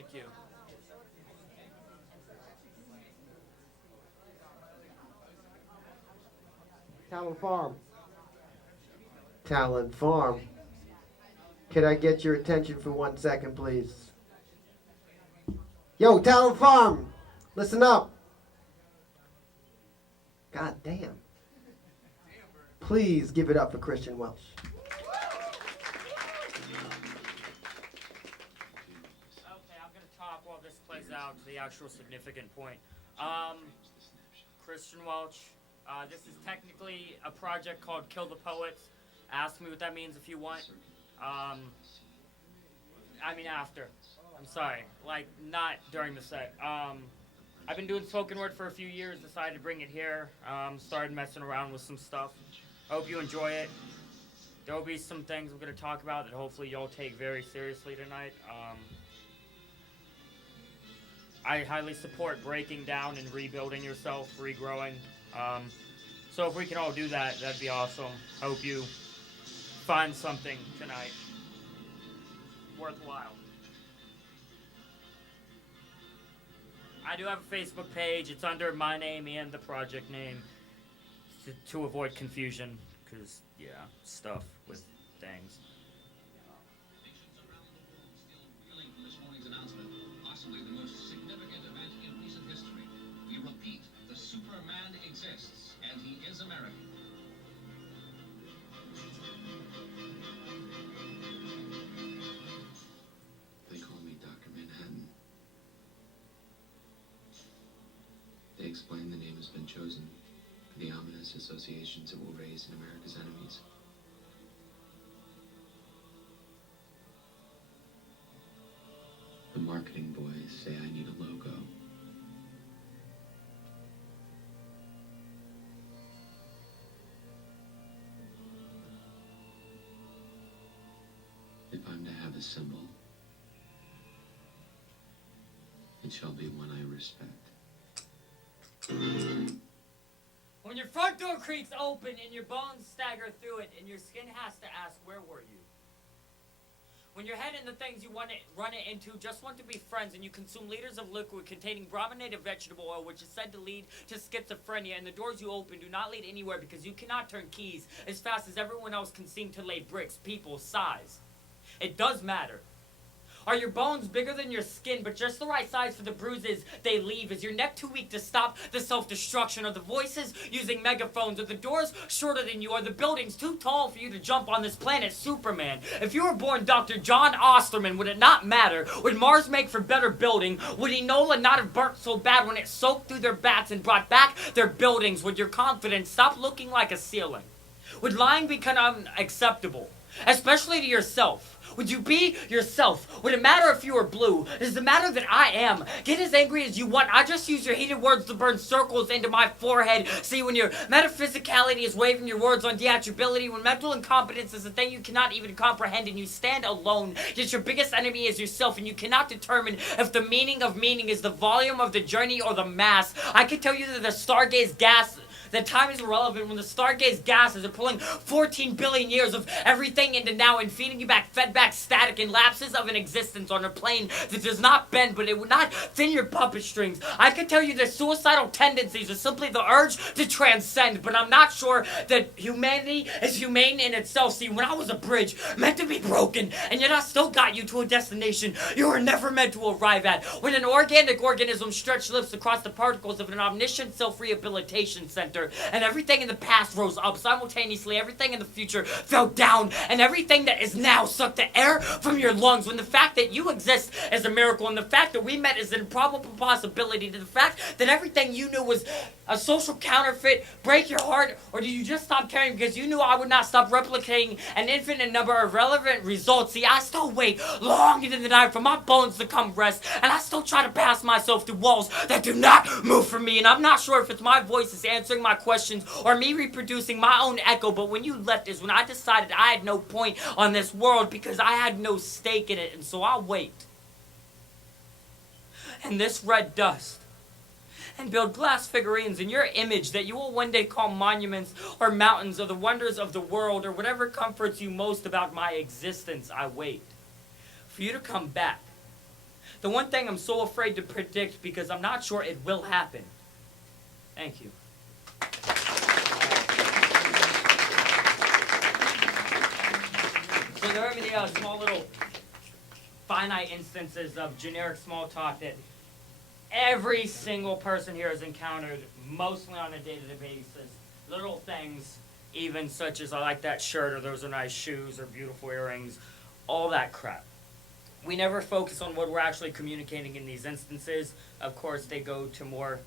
Thank you. Talent Farm. Talent Farm. Could I get your attention for 1 second, please? Yo, Talent Farm, listen up. God damn. Please give it up for Christian Welch. Okay, I'm going to talk while this plays out to the actual significant point. Christian Welch, this is technically a project called Kill the Poets. Ask me what that means if you want. I mean after. I'm sorry. Like, not during the set. I've been doing spoken word for a few years, decided to bring it here. Started messing around with some stuff. I hope you enjoy it. There will be some things I'm going to talk about that hopefully you'll take very seriously tonight. I highly support breaking down and rebuilding yourself, regrowing. So if we can all do that, that'd be awesome. I hope you find something tonight worthwhile. I do have a Facebook page. It's under my name and the project name to avoid confusion, because, yeah, stuff with things. Nations around the world still reeling from this morning's announcement, possibly the most significant event in recent history. We repeat, the Superman exists, and he is American. They call me Dr. Manhattan. They explain the name has been chosen for the ominous associations it will raise in America's enemies. The marketing boys say I need a logo. If I'm to have a symbol, it shall be one I respect. When your front door creaks open and your bones stagger through it and your skin has to ask, where were you? When your head and the things you want to run it into just want to be friends, and you consume liters of liquid containing brominated vegetable oil, which is said to lead to schizophrenia, and the doors you open do not lead anywhere because you cannot turn keys as fast as everyone else can seem to lay bricks, people, size. It does matter. Are your bones bigger than your skin, but just the right size for the bruises they leave? Is your neck too weak to stop the self-destruction? Are the voices using megaphones? Are the doors shorter than you? Are the buildings too tall for you to jump on this planet Superman? If you were born Dr. John Osterman, would it not matter? Would Mars make for better building? Would Enola not have burnt so bad when it soaked through their bats and brought back their buildings? Would your confidence stop looking like a ceiling? Would lying become unacceptable, especially to yourself? Would you be yourself? Would it matter if you were blue? Does it matter that I am? Get as angry as you want. I just use your heated words to burn circles into my forehead. See, when your metaphysicality is waving your words on theatricality, when mental incompetence is a thing you cannot even comprehend and you stand alone, yet your biggest enemy is yourself, and you cannot determine if the meaning of meaning is the volume of the journey or the mass. I can tell you that the stargaze gas... that time is irrelevant when the stargaze gases are pulling 14 billion years of everything into now and feeding you back, fed back static and lapses of an existence on a plane that does not bend, but it would not thin your puppet strings. I can tell you that suicidal tendencies are simply the urge to transcend, but I'm not sure that humanity is humane in itself. See, when I was a bridge meant to be broken, and yet I still got you to a destination you were never meant to arrive at. When an organic organism stretched lips across the particles of an omniscient self-rehabilitation center, and everything in the past rose up simultaneously, everything in the future fell down, and everything that is now sucked the air from your lungs, when the fact that you exist is a miracle, and the fact that we met is an improbable possibility, to the fact that everything you knew was a social counterfeit break your heart? Or did you just stop caring because you knew I would not stop replicating an infinite number of relevant results? See, I still wait long into the night for my bones to come rest, and I still try to pass myself through walls that do not move for me, and I'm not sure if it's my voice is answering my questions or me reproducing my own echo, but when you left is when I decided I had no point on this world because I had no stake in it, and so I'll wait. And this red dust, and build glass figurines in your image that you will one day call monuments or mountains or the wonders of the world or whatever comforts you most about my existence. I wait for you to come back, The one thing I'm so afraid to predict because I'm not sure it will happen. Thank you. So there are many small little finite instances of generic small talk that every single person here has encountered, mostly on a day-to-day basis. Little things, even such as I like that shirt, or those are nice shoes, or beautiful earrings, all that crap. We never focus on what we're actually communicating in these instances. Of course, they go to more,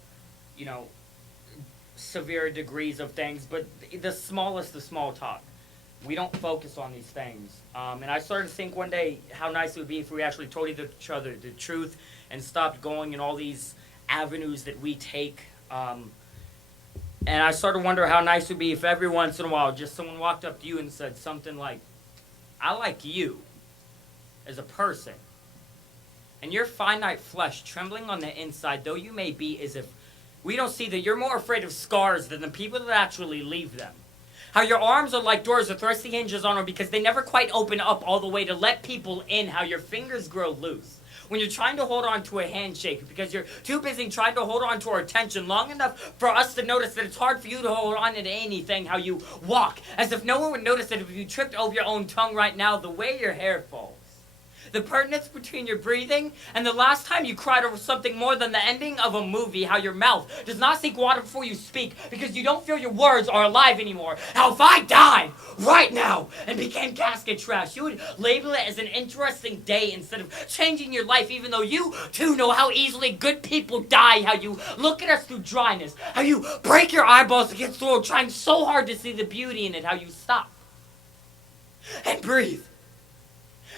severe degrees of things, but the smallest of small talk. We don't focus on these things. And I started to think one day how nice it would be if we actually told each other the truth and stopped going in all these avenues that we take. And I started to wonder how nice it would be if every once in a while just someone walked up to you and said something like, I like you as a person. And your finite flesh trembling on the inside, though you may be, as if we don't see that you're more afraid of scars than the people that actually leave them. How your arms are like doors with rusty hinges on them because they never quite open up all the way to let people in. How your fingers grow loose when you're trying to hold on to a handshake because you're too busy trying to hold on to our attention long enough for us to notice that it's hard for you to hold on to anything. How you walk as if no one would notice it if you tripped over your own tongue right now. The way your hair falls. The pertinence between your breathing and the last time you cried over something more than the ending of a movie. How your mouth does not seek water before you speak because you don't feel your words are alive anymore. How if I died right now and became casket trash, you would label it as an interesting day instead of changing your life, even though you too know how easily good people die. How you look at us through dryness. How you break your eyeballs against the world trying so hard to see the beauty in it. How you stop and breathe.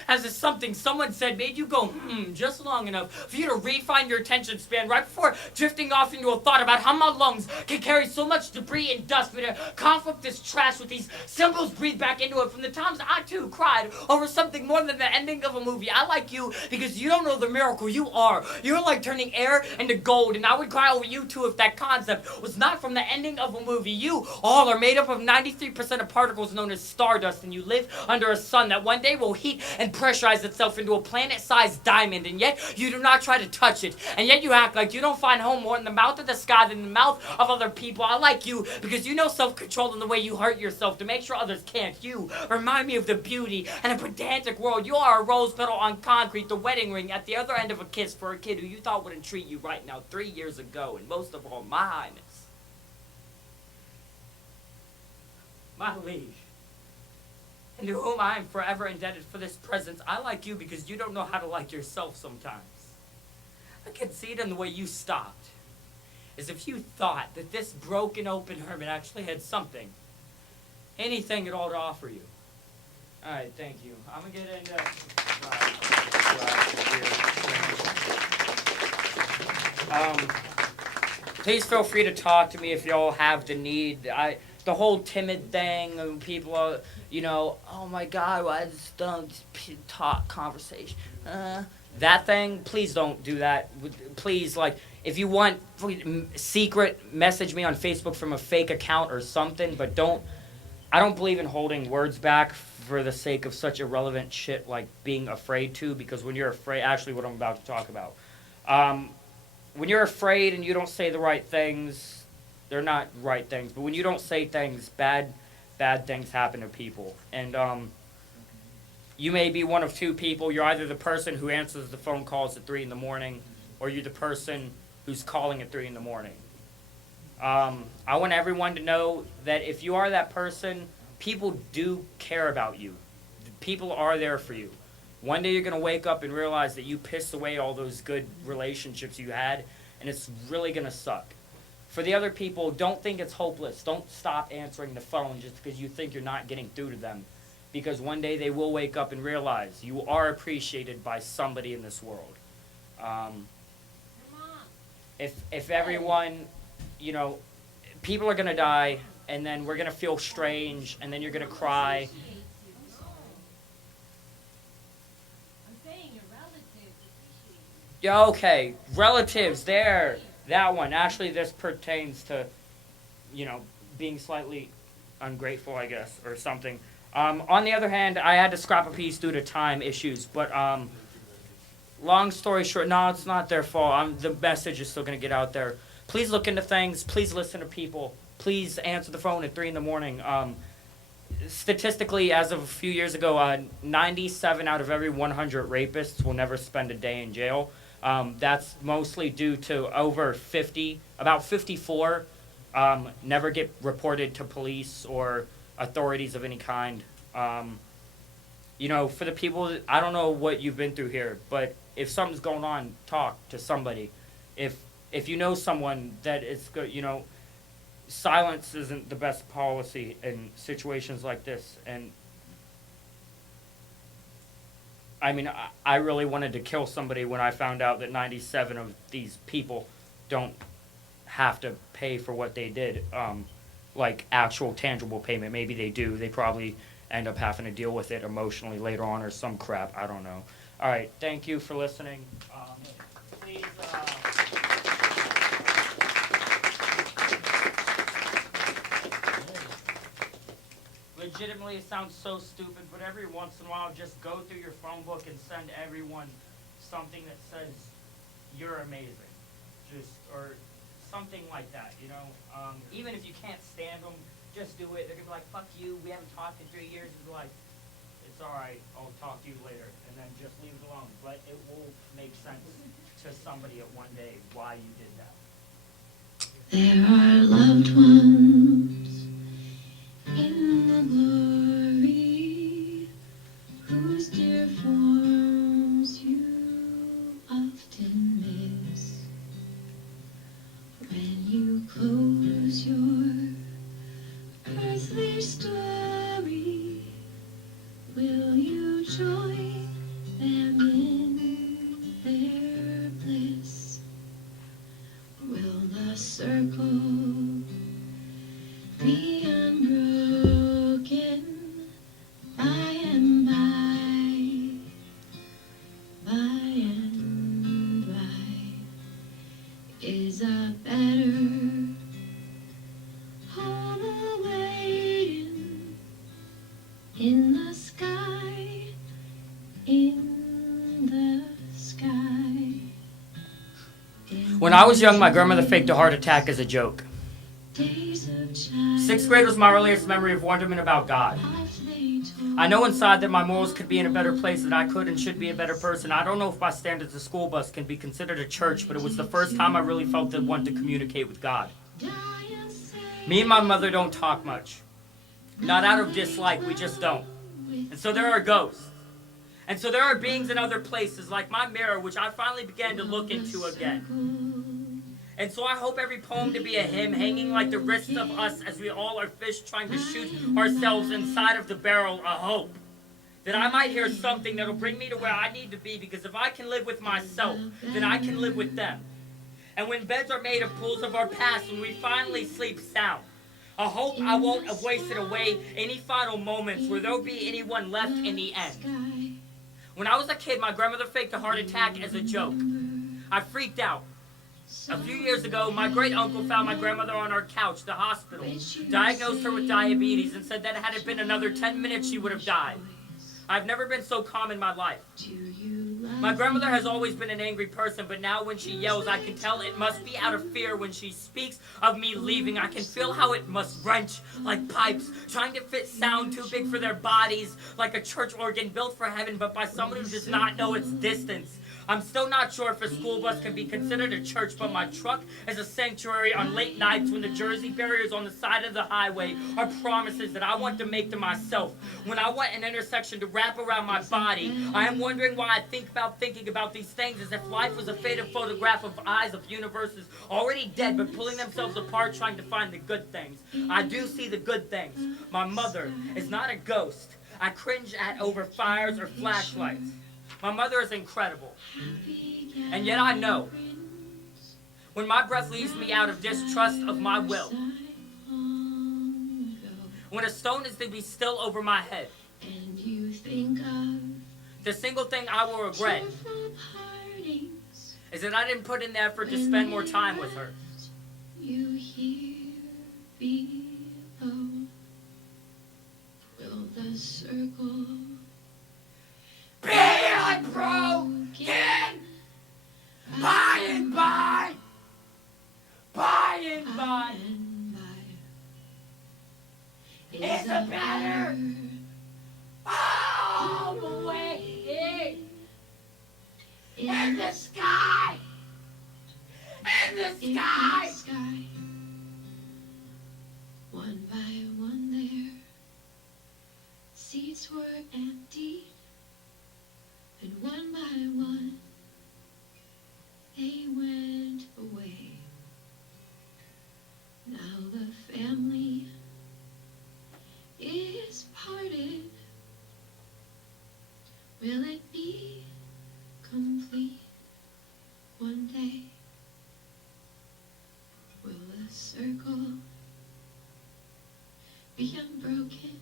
As if something someone said made you go, just long enough for you to refine your attention span right before drifting off into a thought about how my lungs can carry so much debris and dust, but to cough up this trash with these symbols breathe back into it from the times I too cried over something more than the ending of a movie. I like you because you don't know the miracle you are. You're like turning air into gold, and I would cry over you too if that concept was not from the ending of a movie. You all are made up of 93% of particles known as stardust, and you live under a sun that one day will heat and pressurize itself into a planet-sized diamond, and yet you do not try to touch it, and yet you act like you don't find home more in the mouth of the sky than in the mouth of other people. I like you because you know self-control in the way you hurt yourself to make sure others can't. You remind me of the beauty and a pedantic world. You are a rose petal on concrete, the wedding ring at the other end of a kiss for a kid who you thought wouldn't treat you right now 3 years ago, and most of all, my highness, my liege, and to whom I am forever indebted for this presence. I like you because you don't know how to like yourself sometimes. I can see it in the way you stopped. As if you thought that this broken open hermit actually had something, anything at all to offer you. Alright, thank you. I'm going to get into... Please feel free to talk to me if y'all have the need. The whole timid thing, and people are, oh my God, why just don't talk conversation? That thing, please don't do that. Please, if you want, secret message me on Facebook from a fake account or something, but I don't believe in holding words back for the sake of such irrelevant shit like being afraid to, because when you're afraid, actually what I'm about to talk about, when you're afraid and you don't say the right things, they're not right things, but when you don't say things, bad things happen to people. And you may be one of two people. You're either the person who answers the phone calls at 3 in the morning, or you're the person who's calling at 3 in the morning. I want everyone to know that if you are that person, people do care about you. People are there for you. One day you're going to wake up and realize that you pissed away all those good relationships you had, and it's really going to suck. For the other people, don't think it's hopeless. Don't stop answering the phone just because you think you're not getting through to them. Because one day they will wake up and realize you are appreciated by somebody in this world. If everyone, people are going to die, and then we're going to feel strange, and then you're going to cry. Yeah, okay, relatives, there. That one. Actually, this pertains to, being slightly ungrateful, I guess, or something. On the other hand, I had to scrap a piece due to time issues, but long story short, no, it's not their fault. The message is still going to get out there. Please look into things. Please listen to people. Please answer the phone at 3 in the morning. Statistically, as of a few years ago, 97 out of every 100 rapists will never spend a day in jail. That's mostly due to about 54 never get reported to police or authorities of any kind. You know, for the people, I don't know what you've been through here, but if something's going on, talk to somebody. If you know someone that is good, you know, silence isn't the best policy in situations like this. And I mean, I really wanted to kill somebody when I found out that 97 of these people don't have to pay for what they did, like actual tangible payment. Maybe they do. They probably end up having to deal with it emotionally later on or some crap. I don't know. All right. Thank you for listening. Please. Legitimately, it sounds so stupid, but every once in a while, just go through your phone book and send everyone something that says you're amazing, or something like that. You know, even if you can't stand them, just do it. They're gonna be like, "Fuck you. We haven't talked in 3 years." And be like, "It's all right. I'll talk to you later," and then just leave it alone. But it will make sense to somebody at one day why you did that. There are loved ones in the glory whose dear forms you often miss when you close your earthly story. Will you join them in their bliss? Will the circle be unbroken by and by, by and by? Is a better home awaiting in the sky, in the sky? When I was young, my grandmother faked a heart attack as a joke. Days of child, 6th grade was my earliest memory of wonderment about God. I know inside that my morals could be in a better place, that I could and should be a better person. I don't know if by standards a school bus can be considered a church, but it was the first time I really felt the want to communicate with God. Me and my mother don't talk much. Not out of dislike, we just don't. And so there are ghosts. And so there are beings in other places, like my mirror, which I finally began to look into again. And so I hope every poem to be a hymn, hanging like the wrists of us as we all are fish trying to shoot ourselves inside of the barrel, a hope. That I might hear something that'll bring me to where I need to be, because if I can live with myself, then I can live with them. And when beds are made of pools of our past, when we finally sleep sound, a hope I won't have wasted away any final moments where there'll be anyone left in the end. When I was a kid, my grandmother faked a heart attack as a joke. I freaked out. A few years ago, my great-uncle found my grandmother on our couch, the hospital, diagnosed her with diabetes, and said that had it been another 10 minutes, she would have died. I've never been so calm in my life. My grandmother has always been an angry person, but now when she yells, I can tell it must be out of fear. When she speaks of me leaving, I can feel how it must wrench like pipes, trying to fit sound too big for their bodies, like a church organ built for heaven, but by someone who does not know its distance. I'm still not sure if a school bus can be considered a church, but my truck is a sanctuary on late nights when the Jersey barriers on the side of the highway are promises that I want to make to myself. When I want an intersection to wrap around my body, I am wondering why I think about thinking about these things as if life was a faded photograph of eyes of universes already dead but pulling themselves apart trying to find the good things. I do see the good things. My mother is not a ghost I cringe at over fires or flashlights. My mother is incredible. And yet I know, when my breath leaves me out of distrust of my will, when a stone is to be still over my head, the single thing I will regret is that I didn't put in the effort to spend more time with her. You hear below, will the circle be unbroken? emptied, and one by one they went away. Now the family is parted. Will it be complete one day? Will the circle be unbroken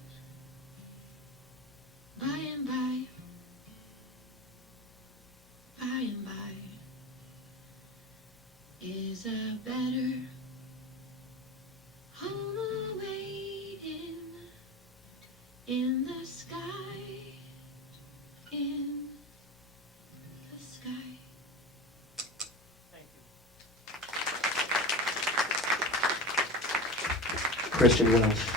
by and by? By and by is a better home awaiting in the sky, in the sky. Thank you. Christian Welch.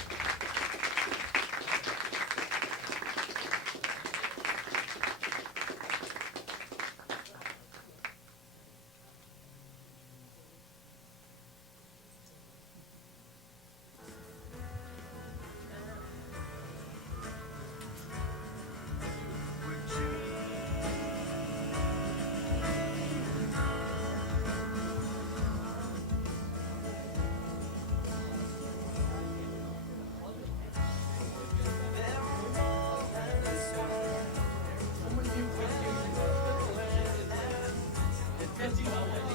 It fits you.